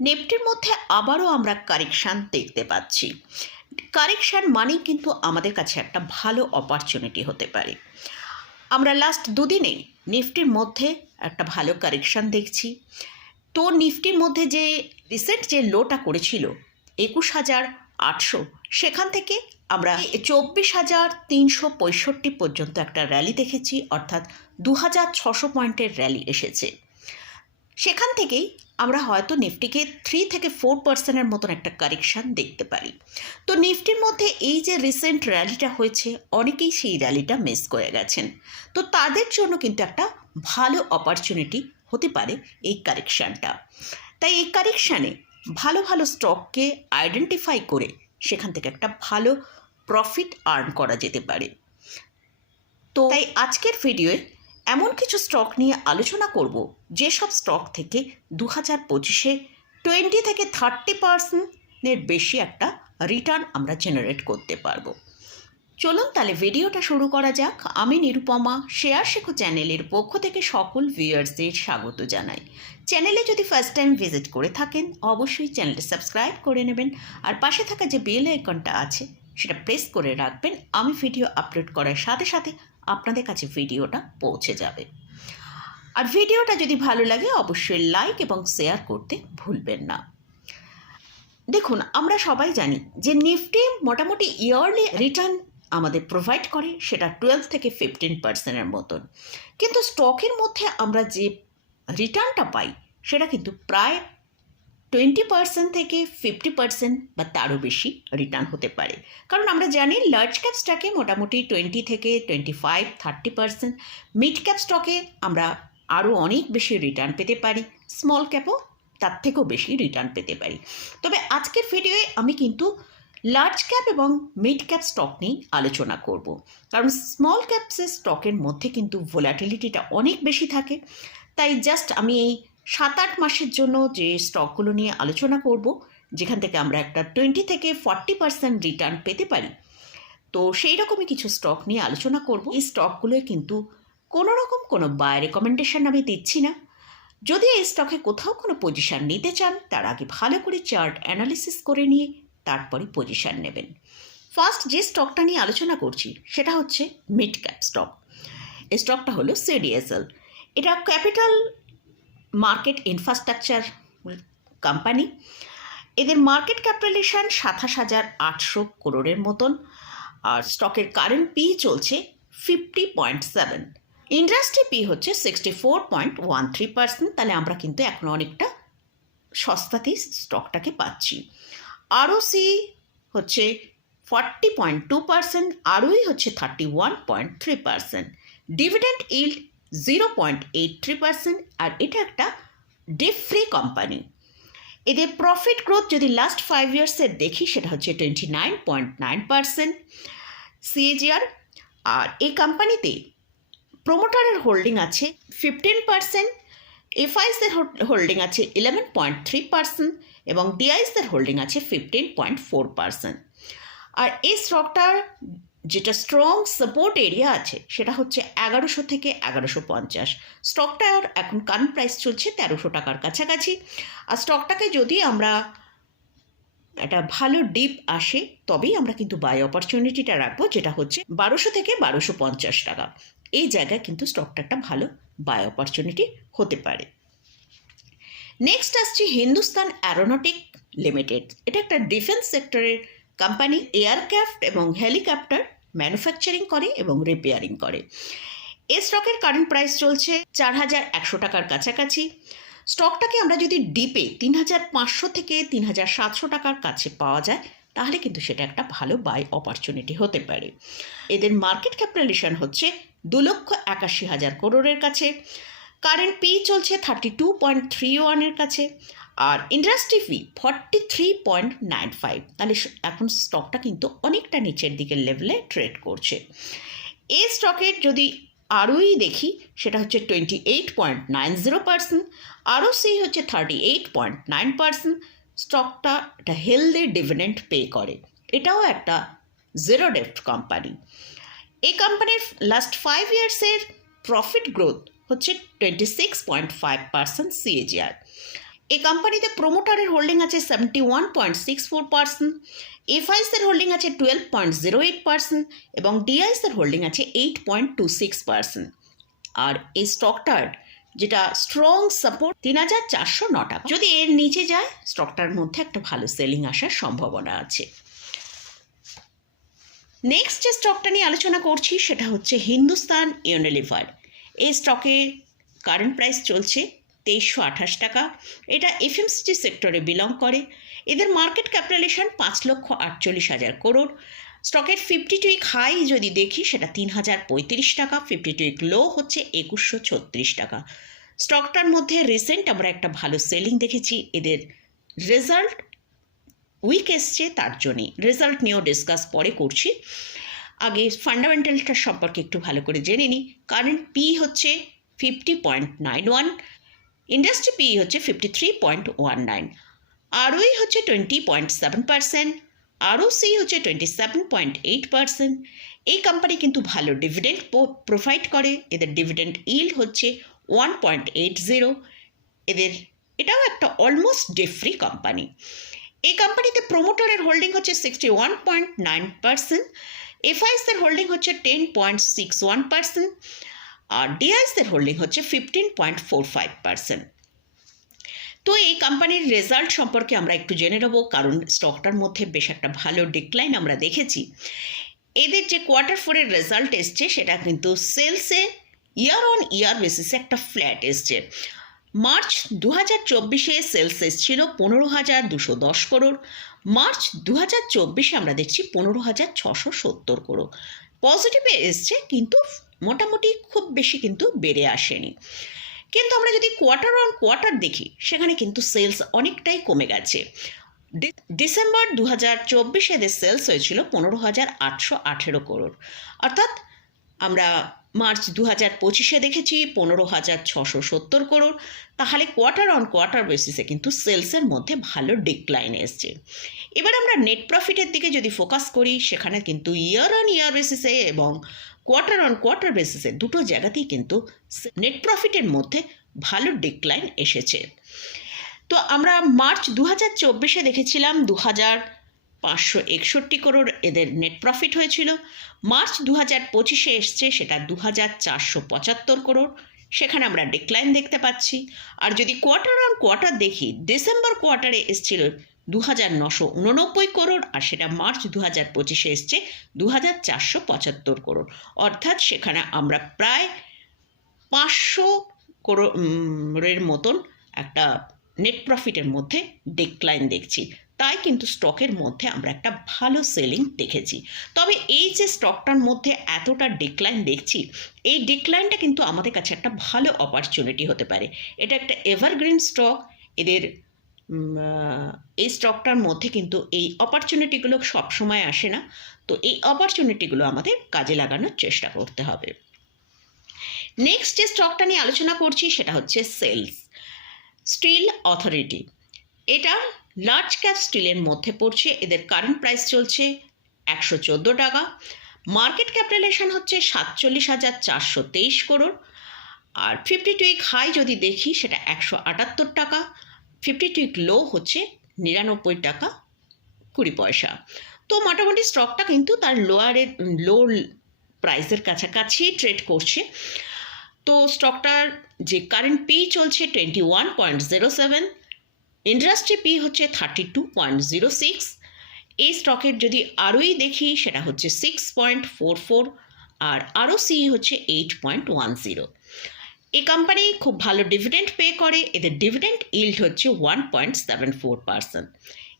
নেফটির মধ্যে আবারও আমরা কারেকশান দেখতে পাচ্ছি। কারেকশান মানেই কিন্তু আমাদের কাছে একটা ভালো অপরচুনিটি হতে পারে। আমরা লাস্ট দুদিনে নিফটির মধ্যে একটা ভালো কারেকশান দেখছি। তো নিফটির মধ্যে যে রিসেন্ট যে লোটা করেছিল, একুশ হাজার আটশো, সেখান থেকে আমরা চব্বিশ হাজার তিনশো পঁয়ষট্টি পর্যন্ত একটা র্যালি দেখেছি, অর্থাৎ দু হাজার ছশো পয়েন্টের র্যালি এসেছে। সেখান থেকেই আমরা হয়তো নিফটিকে থ্রি থেকে ফোর পার্সেন্টের মতন একটা কারেকশান দেখতে পারি। তো নিফটির মধ্যে এই যে রিসেন্ট র্যালিটা হয়েছে, অনেকেই সেই র্যালিটা মিস করে গেছেন। তো তাদের জন্য কিন্তু একটা ভালো অপরচুনিটি হতে পারে এই কারেকশানটা তাই এই কারেকশানে ভালো ভালো স্টককে আইডেন্টিফাই করে সেখান থেকে একটা ভালো প্রফিট আর্ন করা যেতে পারে। তো তাই আজকের ভিডিওয়ে এমন কিছু স্টক নিয়ে আলোচনা করব, যেসব স্টক থেকে দু হাজার পঁচিশে টোয়েন্টি থেকে থার্টি পার্সেন্টের বেশি একটা রিটার্ন আমরা জেনারেট করতে পারব। চলুন তাহলে ভিডিওটা শুরু করা যাক। আমি নিরুপমা, শেয়ার শেখো চ্যানেলের পক্ষ থেকে সকল ভিউয়ার্সদের স্বাগত জানাই। চ্যানেলে যদি ফার্স্ট টাইম ভিজিট করে থাকেন, অবশ্যই চ্যানেলটি সাবস্ক্রাইব করে নেবেন আর পাশে থাকা যে বেল আইকনটা আছে, সেটা প্রেস করে রাখবেন। আমি ভিডিও আপলোড করার সাথে সাথে আপনাদের কাছে ভিডিওটা পৌঁছে যাবে। আর ভিডিওটা যদি ভালো লাগে, অবশ্যই লাইক এবং শেয়ার করতে ভুলবেন না। দেখুন, আমরা সবাই জানি যে নিফটি মোটামুটি ইয়ারলি রিটার্ন আমাদের প্রোভাইড করে, সেটা টুয়েলভ থেকে ফিফটিন পার্সেন্টের মতন। কিন্তু স্টকের মধ্যে আমরা যে রিটার্নটা পাই, সেটা কিন্তু প্রায় টোয়েন্টি পার্সেন্ট থেকে ফিফটি পার্সেন্ট বা তারও বেশি রিটার্ন হতে পারে। কারণ আমরা জানি লার্জ ক্যাপ স্টকে মোটামুটি টোয়েন্টি থেকে twenty five thirty percent mid cap স্টকে আমরা আরও অনেক বেশি রিটার্ন পেতে পারি। স্মল ক্যাপও তার থেকেও বেশি রিটার্ন পেতে পারি। তবে আজকের ভিডিওয়ে আমি কিন্তু লার্জ ক্যাপ এবং মিড ক্যাপ স্টক নিয়েই আলোচনা করব। কারণ স্মল ক্যাপসের স্টকের মধ্যে কিন্তু ভোলাটিলিটিটা অনেক বেশি থাকে। তাই জাস্ট আমি এই সাত আট মাসের জন্য যে স্টকগুলো নিয়ে আলোচনা করব, যেখান থেকে আমরা একটা টোয়েন্টি থেকে ফর্টি পার্সেন্ট রিটার্ন পেতে পারি। তো সেই রকমই কিছু স্টক নিয়ে আলোচনা করব। এই স্টকগুলোয় কিন্তু কোনো রকম কোনো বাই রেকমেন্ডেশন আমি দিচ্ছি না। যদি এই স্টকে কোথাও কোনো পজিশান নিতে চান, তার আগে ভালো করে চার্ট অ্যানালিসিস করে নিয়ে তারপরে পজিশান নেবেন। ফার্স্ট যে স্টকটা নিয়ে আলোচনা করছি, সেটা হচ্ছে মিড ক্যাপ স্টক এই স্টকটা হলো সিডিএসএল এটা ক্যাপিটাল মার্কেট ইনফ্রাস্ট্রাকচার কোম্পানি এদের মার্কেট ক্যাপিটালেশন সাতাশ হাজার আটশো করোড়ের মতন। আর স্টকের কারেন্ট পি চলছে fifty point seven industry P হচ্ছে sixty four point one three percent তাহলে আমরা কিন্তু এখন অনেকটা সস্তাতেই স্টকটাকে পাচ্ছি। আরও সি হচ্ছে forty point two percent R O E হচ্ছে thirty one point three percent dividend yield zero point eight three percent আর এটা একটা ডিপ ফ্রি কোম্পানি এদের প্রফিট গ্রোথ যদি লাস্ট ফাইভ ইয়ার্সের দেখি, সেটা হচ্ছে twenty nine point nine percent CAGR আর এই কোম্পানিতে প্রোমোটারের হোল্ডিং আছে ফিফটিন পার্সেন্ট এফআইসের হোল্ডিং আছে ইলেভেন পয়েন্ট থ্রি পার্সেন্ট এবং ডিআইসের হোল্ডিং আছে ফিফটিন পয়েন্ট ফোর পার্সেন্ট আর এই স্টকটার যেটা স্ট্রং সাপোর্ট এরিয়া আছে, সেটা হচ্ছে এগারোশো থেকে এগারোশো পঞ্চাশ। স্টকটার এখন কারেন্ট প্রাইস চলছে তেরোশো টাকার কাছাকাছি। আর স্টকটাকে যদি আমরা একটা ভালো ডিপ আসে, তবেই আমরা কিন্তু বাই অপরচুনিটিটা রাখব, যেটা হচ্ছে বারোশো থেকে বারোশো পঞ্চাশ টাকা। এই জায়গায় কিন্তু স্টকটা একটা ভালো বাই অপরচুনিটি হতে পারে। নেক্সট আসছে হিন্দুস্তান অ্যারোনটিক লিমিটেড এটা একটা ডিফেন্স সেক্টরের কোম্পানি এয়ারক্রাফট এবং হেলিকপ্টার ম্যানুফ্যাকচারিং করে এবং রিপেয়ারিং করে। এই স্টকের কারেন্ট প্রাইস চলছে চার হাজার একশো টাকার কাছাকাছি। স্টকটাকে আমরা যদি ডিপে তিন হাজার পাঁচশো থেকে তিন হাজার সাতশো টাকার কাছে পাওয়া যায়, তাহলে কিন্তু সেটা একটা ভালো বাই অপরচুনিটি হতে পারে। এদের মার্কেট ক্যাপিটালেশন হচ্ছে দু লক্ষ একাশি হাজার করোড়ের কাছে। কারেন্ট পি চলছে থার্টি টু পয়েন্ট থ্রি ওয়ানের কাছে। আর industry P forty three point nine five তাহলে এখন স্টকটা কিন্তু অনেকটা নিচের দিকের লেভেলে ট্রেড করছে। এই স্টকের যদি আরওই দেখি, সেটা হচ্ছে twenty eight point nine zero percent R O C হচ্ছে thirty eight point nine percent স্টকটা একটা হেলদি ডিভিডেন্ট পে করে। এটাও একটা জিরো ডেফট কোম্পানি এই কোম্পানির লাস্ট ফাইভ ইয়ার্সের প্রফিট গ্রোথ হচ্ছে twenty six point five percent CAGR এই কোম্পানিতে প্রোমোটারের হোল্ডিং আছে seventy one point six four percent এফআইসের holding আছে twelve point zero eight percent এবং ডিআইসের হোল্ডিং আছে eight point two six percent আর এই স্টকটার যেটা স্ট্রং সাপোর্ট তিন হাজার চারশো ন টাকা যদি এর নিচে যায় স্টকটার মধ্যে একটা ভালো সেলিং আসার সম্ভাবনা আছে। নেক্সট যে স্টকটা নিয়ে আলোচনা করছি, সেটা হচ্ছে হিন্দুস্তান ইউনিলিভার। এই স্টকে কারেন্ট প্রাইস চলছে তেইশশো আঠাশ টাকা। এটা এফএমসিজি সেক্টরে বিলং করে। এদের মার্কেট ক্যাপিটালেশন পাঁচ লক্ষ আটচল্লিশ হাজার করোড় স্টকের ফিফটি টু উইক হাই যদি দেখি, সেটা তিন হাজার পঁয়ত্রিশ টাকা। ফিফটি টু উইক লো হচ্ছে একুশশো ছত্রিশ টাকা। স্টকটার মধ্যে রিসেন্ট আমরা একটা ভালো সেলিং দেখেছি। এদের রেজাল্ট উইক এসছে তার জন্যে। রেজাল্ট নিয়েও ডিসকাস পরে করছি। আগে ফান্ডামেন্টালটা সম্পর্কে একটু ভালো করে জেনে নিই। কারেন্ট পি হচ্ছে fifty point nine one industry P হচ্ছে fifty three point one nine R O E হচ্ছে twenty point seven percent R O C হচ্ছে twenty seven point eight percent এই কোম্পানি কিন্তু ভালো ডিভিডেন্ড প্রোভাইড করে। এদের dividend yield হচ্ছে one point eight zero এদের, এটাও একটা অলমোস্ট ডে ফ্রি কোম্পানি এই কোম্পানিতে প্রোমোটারের হোল্ডিং হচ্ছে sixty one point nine percent এফআইসের holding হচ্ছে ten point six one percent আর ডিআইসের হোল্ডিং হচ্ছে fifteen point four five percent তো এই কোম্পানির রেজাল্ট সম্পর্কে আমরা একটু জেনে নেব, কারণ স্টকটার মধ্যে বেশ একটা ভালো ডিক্লাইন আমরা দেখেছি। এদের যে কোয়ার্টার ফোরের রেজাল্ট এসছে, সেটা কিন্তু সেলসে ইয়ার অন ইয়ার বেসিসে একটা ফ্ল্যাট এসছে। মার্চ দু হাজার চব্বিশে সেলস এসছিল পনেরো হাজার দুশো দশ করোড় মার্চ দু হাজার চব্বিশে আমরা দেখছি পনেরো হাজার ছশো সত্তর করোড় পজিটিভে এসছে, কিন্তু মোটামুটি খুব বেশি কিন্তু বেড়ে আসেনি। কিন্তু আমরা যদি কোয়ার্টার অন কোয়ার্টার দেখি, সেখানে কিন্তু সেলস অনেকটাই কমে গেছে। ডিসেম্বর দু হাজার চব্বিশে এদের সেলস হয়েছিল পনেরো হাজার আটশো আঠেরো করোড় অর্থাৎ আমরা মার্চ দু হাজার পঁচিশে দেখেছি পনেরো হাজার ছশো সত্তর করোড় তাহলে কোয়ার্টার অন কোয়ার্টার বেসিসে কিন্তু সেলসের মধ্যে ভালো ডিক্লাইন এসছে। এবার আমরা নেট প্রফিটের দিকে যদি ফোকাস করি, সেখানে কিন্তু ইয়ার অন ইয়ার বেসিসে এবং কোয়ার্টার অন কোয়ার্টার বেসিসে দুটো জায়গাতেই কিন্তু নেট প্রফিটের মধ্যে ভালো ডিক্লাইন এসেছে। তো আমরা মার্চ দু হাজার চব্বিশে দেখেছিলাম দু হাজার পাঁচশো একষট্টি করোড় এদের নেট প্রফিট হয়েছিল। মার্চ দু হাজার পঁচিশে এসছে সেটা দু হাজার চারশো পঁচাত্তর করোড় সেখানে আমরা ডিক্লাইন দেখতে পাচ্ছি। আর যদি কোয়ার্টার অন কোয়ার্টার দেখি ডিসেম্বর কোয়ার্টারে এসছিল দু হাজার নশো উননব্বই করোড় আর সেটা মার্চ দু হাজার পঁচিশে এসছে দু হাজার চারশো পঁচাত্তর করোড়। অর্থাৎ সেখানে আমরা প্রায় পাঁচশো করোড়ের মতন একটা নেট প্রফিটের মধ্যে ডিক্লাইন দেখছি। তাই কিন্তু স্টকের মধ্যে আমরা একটা ভালো সেলিং দেখেছি। তবে এই যে স্টকটার মধ্যে এতটা ডিক্লাইন দেখছি, এই ডিক্লাইনটা কিন্তু আমাদের কাছে একটা ভালো অপরচুনিটি হতে পারে। এটা একটা এভারগ্রিন স্টক এদের এই স্টকটার মধ্যে কিন্তু এই অপরচুনিটিগুলো সবসময় আসে না। তো এই অপরচুনিটিগুলো আমাদের কাজে লাগানোর চেষ্টা করতে হবে। নেক্সট যে স্টকটা নিয়ে আলোচনা করছি সেটা হচ্ছে সেলস স্টিল অথরিটি এটা লার্জ ক্যাপ স্টিলের মধ্যে পড়ছে, এদের কারেন্ট প্রাইস চলছে একশো চোদ্দ টাকা। মার্কেট ক্যাপিটালেশন হচ্ছে সাতচল্লিশ হাজার চারশো তেইশ করোড় আর ফিফটি টু হাই যদি দেখি সেটা একশো আটাত্তর টাকা। ফিফটি টু লো হচ্ছে নিরানব্বই টাকা কুড়ি পয়সা। তো মোটামুটি স্টকটা কিন্তু তার লোয়ারের লো প্রাইসের কাছাকাছি ট্রেড করছে। তো স্টকটার যে কারেন্ট পি চলছে twenty one point zero seven industry P হচ্ছে thirty two point zero six এই স্টকের যদি আরোই দেখি সেটা হচ্ছে সিক্স পয়েন্ট ফোর ফোর আর আরও সি হচ্ছে এইট পয়েন্ট ওয়ান জিরো এই কোম্পানি খুব ভালো ডিভিডেন্ড পে করে, এদের ডিভিডেন্ড ইল্ড হচ্ছে one point seven four percent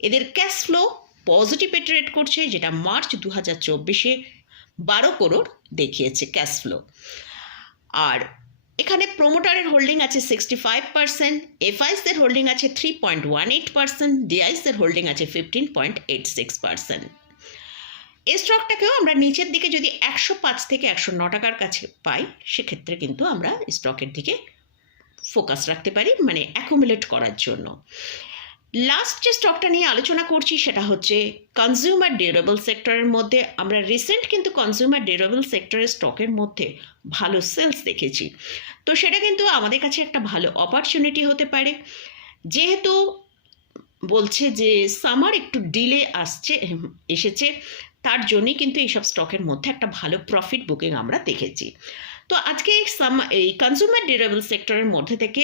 এদের ক্যাশ ফ্লো পজিটিভ ট্রেড করছে, যেটা মার্চ দু হাজার চব্বিশে বারো করোড় দেখিয়েছে ক্যাশ ফ্লো আর এখানে প্রোমোটারের হোল্ডিং আছে সিক্সটি ফাইভ পার্সেন্ট এফআইসের হোল্ডিং আছে three point one eight percent ডিআইসের holding আছে fifteen point eight six percent এই স্টকটাকেও আমরা নিচের দিকে যদি একশো পাঁচ থেকে একশো ন টাকার কাছে পাই, সেক্ষেত্রে কিন্তু আমরা স্টকের দিকে ফোকাস রাখতে পারি মানে অ্যাকুমুলেট করার জন্য। লাস্ট যে স্টকটা নিয়ে আলোচনা করছি, সেটা হচ্ছে কনজিউমার ডিউরেবল সেক্টরের মধ্যে। আমরা রিসেন্ট কিন্তু কনজিউমার ডিউরেবল সেক্টরের স্টকের মধ্যে ভালো সেলস দেখেছি। তো সেটা কিন্তু আমাদের কাছে একটা ভালো অপরচুনিটি হতে পারে। যেহেতু বলছে যে সামার একটু ডিলে আসছে, এসেছে তার জন্যই কিন্তু এইসব স্টকের মধ্যে একটা ভালো প্রফিট বুকিং আমরা দেখেছি। তো আজকে এই এই কনজিউমার ডিউরেবল সেক্টরের মধ্যে থেকে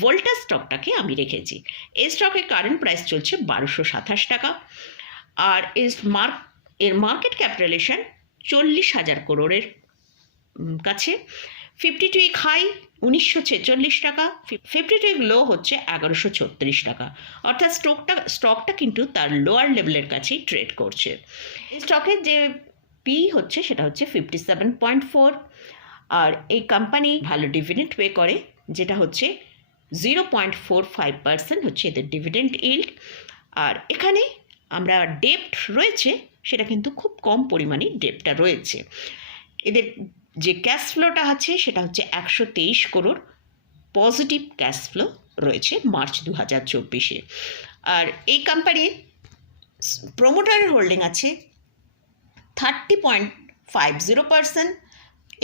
ভোল্টা স্টকটাকে আমি রেখেছি। এই স্টকের কারেন্ট প্রাইস চলছে বারোশো সাতাশ টাকা। আর এর মার্ক এর মার্কেট ক্যাপিটালেশন চল্লিশ হাজার করোড়ের কাছে। ফিফটি টু উইক হাই উনিশশো ছেচল্লিশ টাকা ফিফটি টু লো হচ্ছে এগারোশো ছত্রিশ টাকা। অর্থাৎ স্টকটা স্টকটা কিন্তু তার লোয়ার লেভেলের কাছেই ট্রেড করছে। স্টকের যে পি হচ্ছে সেটা হচ্ছে ফিফটি সেভেন পয়েন্ট ফোর আর এই কোম্পানি ভালো ডিভিডেন্ট পে করে, যেটা হচ্ছে zero point four five percent হচ্ছে এদের ডিভিডেন্ট ইল্ড আর এখানে আমরা ডেপ্ট রয়েছে, সেটা কিন্তু খুব কম পরিমাণে ডেপটা রয়েছে। এদের যে ক্যাশ ফ্লোটা আছে, সেটা হচ্ছে একশো তেইশ করোড় পজিটিভ ক্যাশ ফ্লো রয়েছে মার্চ দু হাজার চব্বিশে। আর এই কোম্পানির প্রোমোটারের হোল্ডিং আছে thirty point five zero percent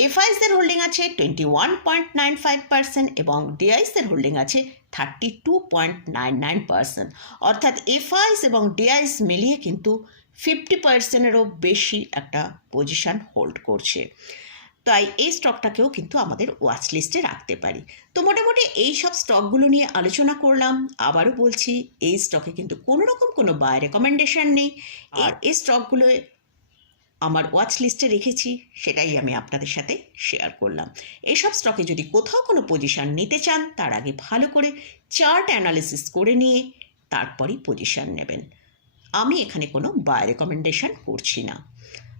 এফআইসের holding আছে twenty one point nine five percent এবং ডিআইসের হোল্ডিং আছে thirty two point nine nine percent অর্থাৎ এফআইস এবং ডিআইস মিলিয়ে কিন্তু ফিফটি পার্সেন্টেরও বেশি একটা পজিশন হোল্ড করছে। তাই এই স্টকটাকেও কিন্তু আমাদের ওয়াচ লিস্টে রাখতে পারি। তো মোটামুটি এই সব স্টকগুলো নিয়ে আলোচনা করলাম। আবারও বলছি এই স্টকে কিন্তু কোনো রকম কোনো বাই রেকমেন্ডেশন নেই। আর এই স্টকগুলো আমার ওয়াচ লিস্টে রেখেছি সেটাই আমি আপনাদের সাথে শেয়ার করলাম। এইসব স্টকে যদি কোথাও কোনো পজিশন নিতে চান তার আগে ভালো করে চার্ট অ্যানালিসিস করে নিয়ে তারপরই পজিশান নেবেন। আমি এখানে কোনো বাই রেকমেন্ডেশন করছি না।